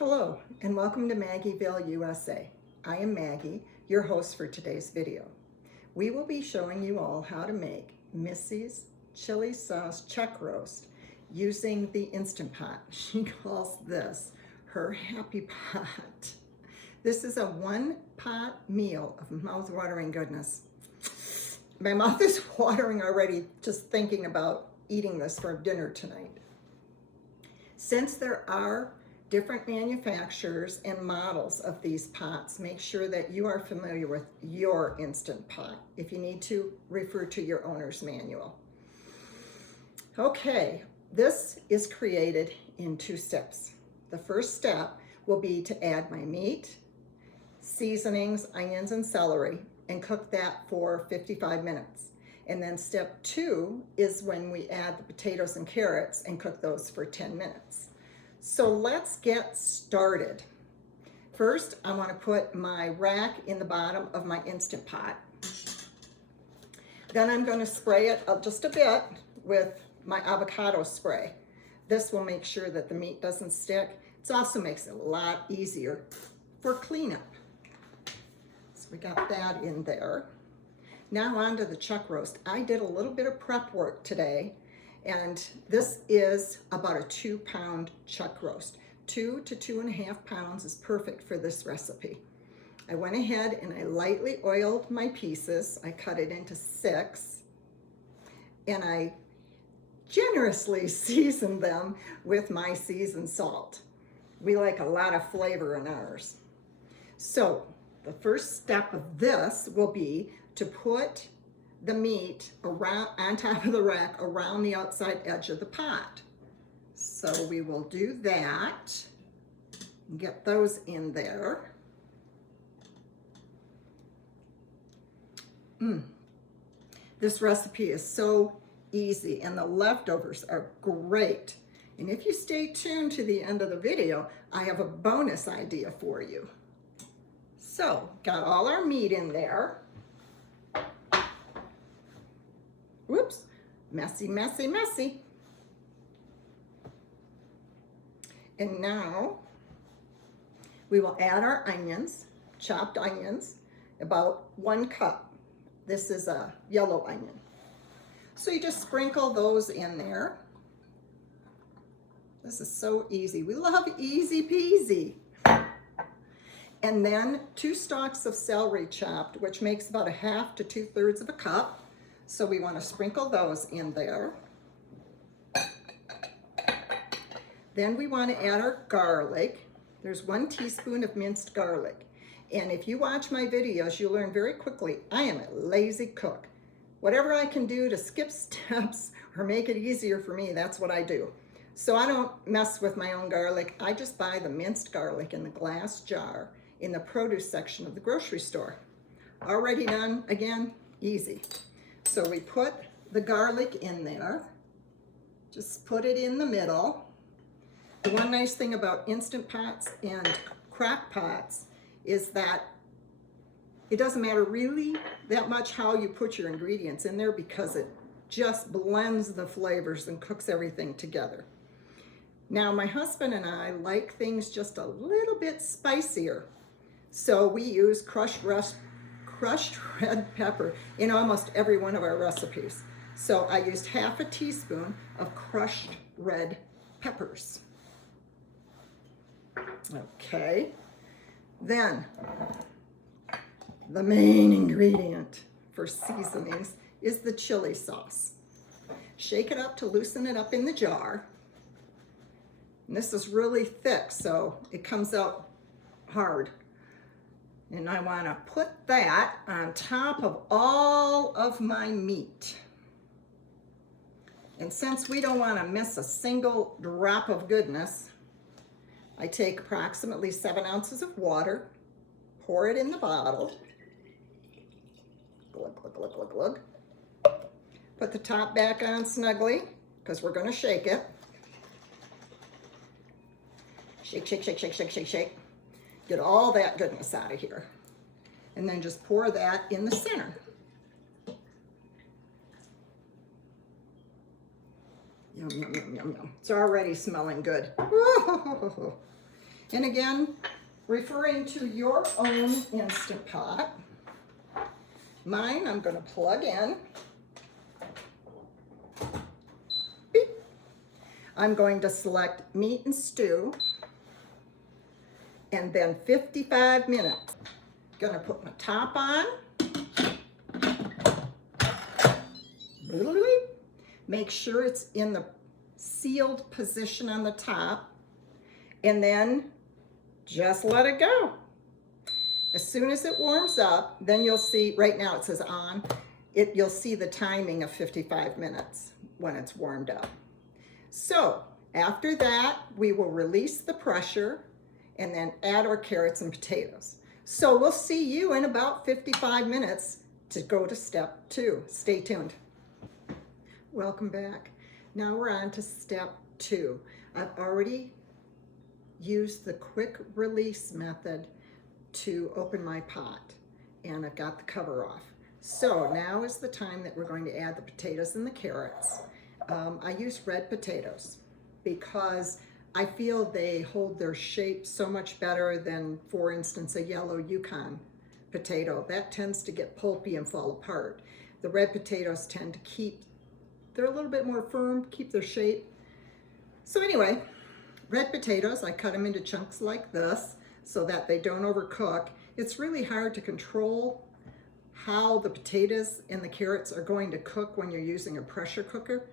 Hello and welcome to Maggieville USA. I am Maggie, your host for today's video. We will be showing you all how to make Missy's chili sauce chuck roast using the Instant Pot. She calls this her happy pot. This is a one-pot meal of mouth-watering goodness. My mouth is watering already just thinking about eating this for dinner tonight. Since there are different manufacturers and models of these pots, make sure that you are familiar with your Instant Pot. If you need to, refer to your owner's manual. Okay, this is created in 2 steps. The first step will be to add my meat, seasonings, onions, and celery, and cook that for 55 minutes. And then step 2 is when we add the potatoes and carrots and cook those for 10 minutes. So let's get started. First, I want to put my rack in the bottom of my Instant Pot. Then I'm going to spray it just a bit with my avocado spray. This will make sure that the meat doesn't stick. It also makes it a lot easier for cleanup. So we got that in there. Now on to the chuck roast. I did a little bit of prep work today. And this is about a 2-pound chuck roast. 2 to 2.5 pounds is perfect for this recipe. I went ahead and I lightly oiled my pieces. I cut it into 6 and I generously seasoned them with my seasoned salt. We like a lot of flavor in ours. So the first step of this will be to put the meat around on top of the rack around the outside edge of the pot. So we will do that and get those in there. This recipe is so easy and the leftovers are great. And if you stay tuned to the end of the video, I have a bonus idea for you. So got all our meat in there. Whoops, messy, messy, messy. And now we will add our onions, chopped onions, about 1 cup. This is a yellow onion. So you just sprinkle those in there. This is so easy. We love easy peasy. And then 2 stalks of celery chopped, which makes about 1/2 to 2/3 of a cup. So we want to sprinkle those in there. Then we want to add our garlic. There's 1 teaspoon of minced garlic. And if you watch my videos, you'll learn very quickly, I am a lazy cook. Whatever I can do to skip steps or make it easier for me, that's what I do. So I don't mess with my own garlic. I just buy the minced garlic in the glass jar in the produce section of the grocery store. Already done, again, easy. So we put the garlic in there, just put it in the middle. The one nice thing about Instant Pots and crock pots is that it doesn't matter really that much how you put your ingredients in there because it just blends the flavors and cooks everything together. Now my husband and I like things just a little bit spicier, so we use crushed red pepper in almost every one of our recipes. So I used 1/2 teaspoon of crushed red peppers. Okay, then the main ingredient for seasonings is the chili sauce. Shake it up to loosen it up in the jar. And this is really thick, so it comes out hard. And I want to put that on top of all of my meat. And since we don't want to miss a single drop of goodness, I take approximately 7 ounces of water, pour it in the bottle, glug, glug, glug, glug, glug. Put the top back on snugly, because we're going to shake it. Shake, shake, shake, shake, shake, shake, shake. Get all that goodness out of here. And then just pour that in the center. Yum, yum, yum, yum, yum. It's already smelling good. Woo-hoo-hoo-hoo. And again, referring to your own Instant Pot, mine I'm going to plug in. Beep. I'm going to select meat and stew, and then 55 minutes. Going to put my top on. Make sure it's in the sealed position on the top, and then just let it go. As soon as it warms up, then you'll see, right now it says on, you'll see the timing of 55 minutes when it's warmed up. So after that, we will release the pressure and then add our carrots and potatoes. So we'll see you in about 55 minutes to go to step 2. Stay tuned. Welcome back. Now we're on to step 2. I've already used the quick release method to open my pot, and I've got the cover off. So now is the time that we're going to add the potatoes and the carrots. I use red potatoes because I feel they hold their shape so much better than, for instance, a yellow Yukon potato. That tends to get pulpy and fall apart. The red potatoes tend to keep, they're a little bit more firm, keep their shape. So anyway, red potatoes, I cut them into chunks like this so that they don't overcook. It's really hard to control how the potatoes and the carrots are going to cook when you're using a pressure cooker.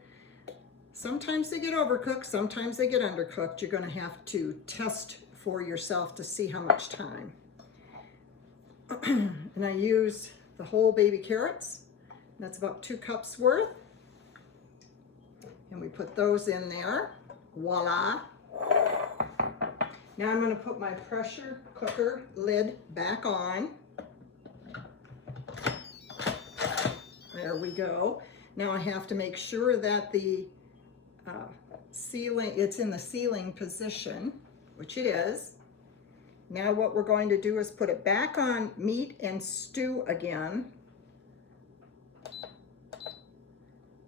Sometimes they get overcooked, sometimes they get undercooked. You're going to have to test for yourself to see how much time. And I use the whole baby carrots. That's about 2 cups worth. And we put those in there. Voila. Now I'm going to put my pressure cooker lid back on. There we go. Now I have to make sure that the sealing, it's in the sealing position, which it is. Now what we're going to do is put it back on meat and stew again.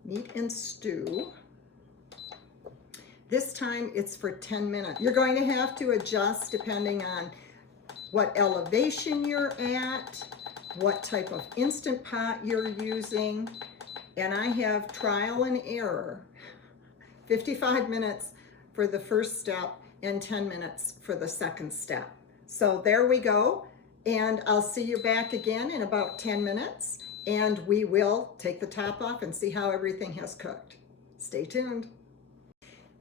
Meat and stew. This time it's for 10 minutes. You're going to have to adjust depending on what elevation you're at, what type of Instant Pot you're using, and I have trial and error. 55 minutes for the first step and 10 minutes for the second step. So there we go, and I'll see you back again in about 10 minutes, and we will take the top off and see how everything has cooked. Stay tuned.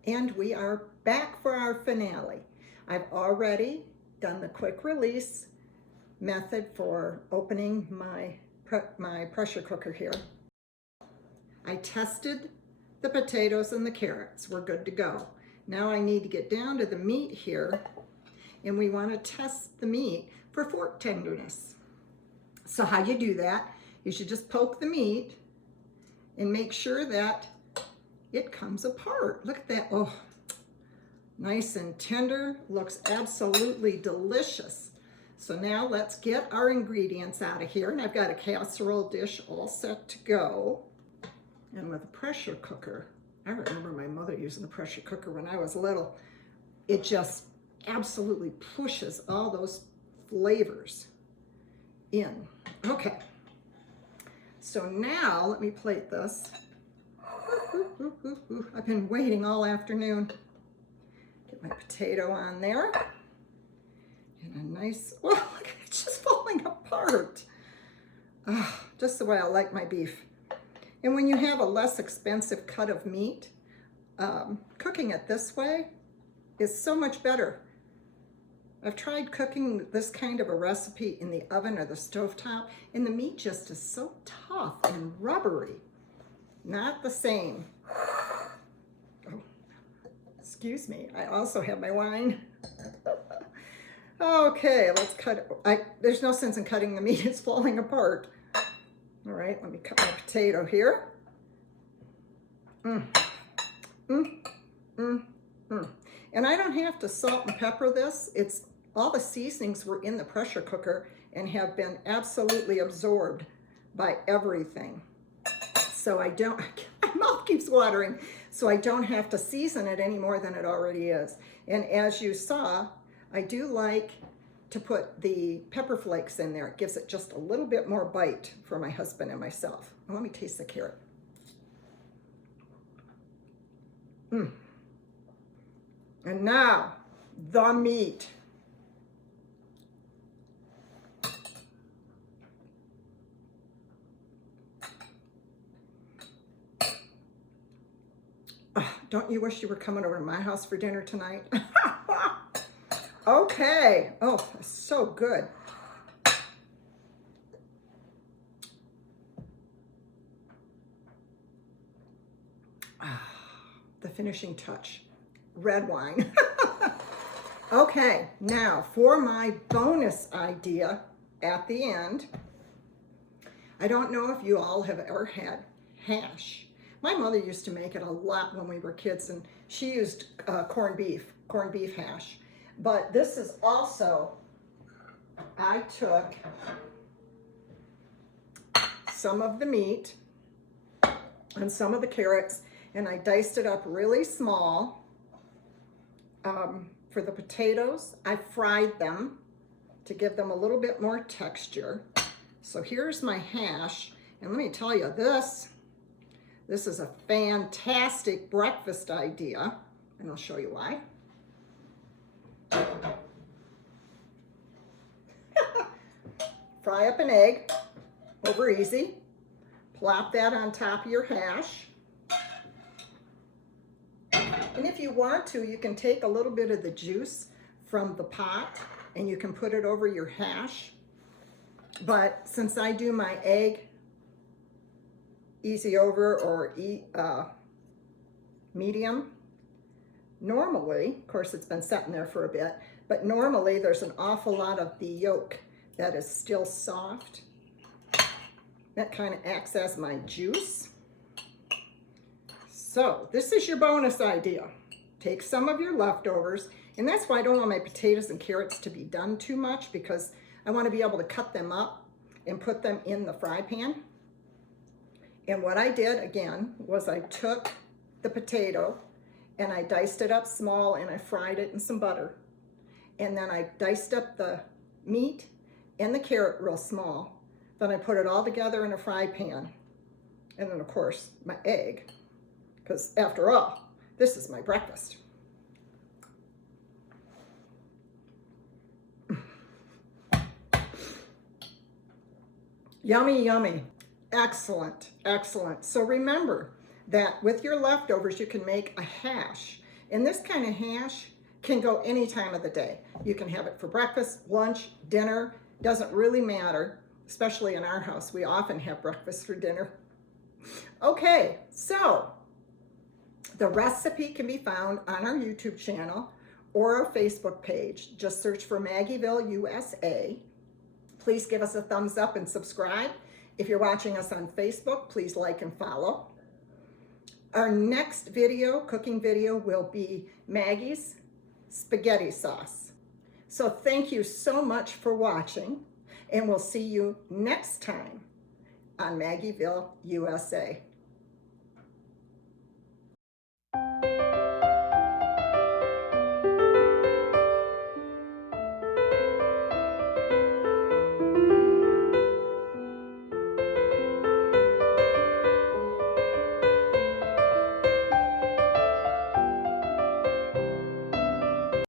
And we are back for our finale. I've already done the quick release method for opening my pressure cooker here. I tested the potatoes and the carrots. We're good to go. Now I need to get down to the meat here, and we want to test the meat for fork tenderness. So how you do that, you should just poke the meat and make sure that it comes apart. Look at that. Oh, nice and tender. Looks absolutely delicious. So now let's get our ingredients out of here. And I've got a casserole dish all set to go. And with a pressure cooker, I remember my mother using the pressure cooker when I was little. It just absolutely pushes all those flavors in. Okay. So now let me plate this. I've been waiting all afternoon. Get my potato on there. And a nice, well, look, it's just falling apart. Oh, just the way I like my beef. And when you have a less expensive cut of meat, cooking it this way is so much better. I've tried cooking this kind of a recipe in the oven or the stovetop, and the meat just is so tough and rubbery. Not the same. Oh, excuse me. I also have my wine. Okay, let's cut it. There's no sense in cutting the meat. It's falling apart. All right, let me cut my potato here. And I don't have to salt and pepper this. It's all the seasonings were in the pressure cooker and have been absolutely absorbed by everything. So I don't, my mouth keeps watering, so I don't have to season it any more than it already is. And as you saw, I do like to put the pepper flakes in there. It gives it just a little bit more bite for my husband and myself. Let me taste the carrot. And now, the meat. Don't you wish you were coming over to my house for dinner tonight? Okay. Oh, so good. The finishing touch. Red wine. Okay, now for my bonus idea at the end. I don't know if you all have ever had hash. My mother used to make it a lot when we were kids, and she used corned beef hash. But this is also, I took some of the meat and some of the carrots, and I diced it up really small. For the potatoes, I fried them to give them a little bit more texture. So here's my hash, and let me tell you, this is a fantastic breakfast idea, and I'll show you why. Fry up an egg over easy. Plop that on top of your hash. And if you want to, you can take a little bit of the juice from the pot and you can put it over your hash. But since I do my egg easy over or medium, normally, of course it's been sitting there for a bit, but normally there's an awful lot of the yolk that is still soft. That kind of acts as my juice. So this is your bonus idea. Take some of your leftovers, and that's why I don't want my potatoes and carrots to be done too much, because I want to be able to cut them up and put them in the fry pan. And what I did again was I took the potato and I diced it up small and I fried it in some butter. And then I diced up the meat and the carrot real small. Then I put it all together in a fry pan. And then of course my egg, because after all, this is my breakfast. Yummy, yummy. Excellent, excellent. So remember that with your leftovers, you can make a hash. And this kind of hash can go any time of the day. You can have it for breakfast, lunch, dinner, doesn't really matter, especially in our house. We often have breakfast for dinner. Okay, so the recipe can be found on our YouTube channel or our Facebook page. Just search for MaggievilleUSA. Please give us a thumbs up and subscribe. If you're watching us on Facebook, please like and follow. Our next video, cooking video, will be Maggie's spaghetti sauce. So thank you so much for watching, and we'll see you next time on Maggieville USA.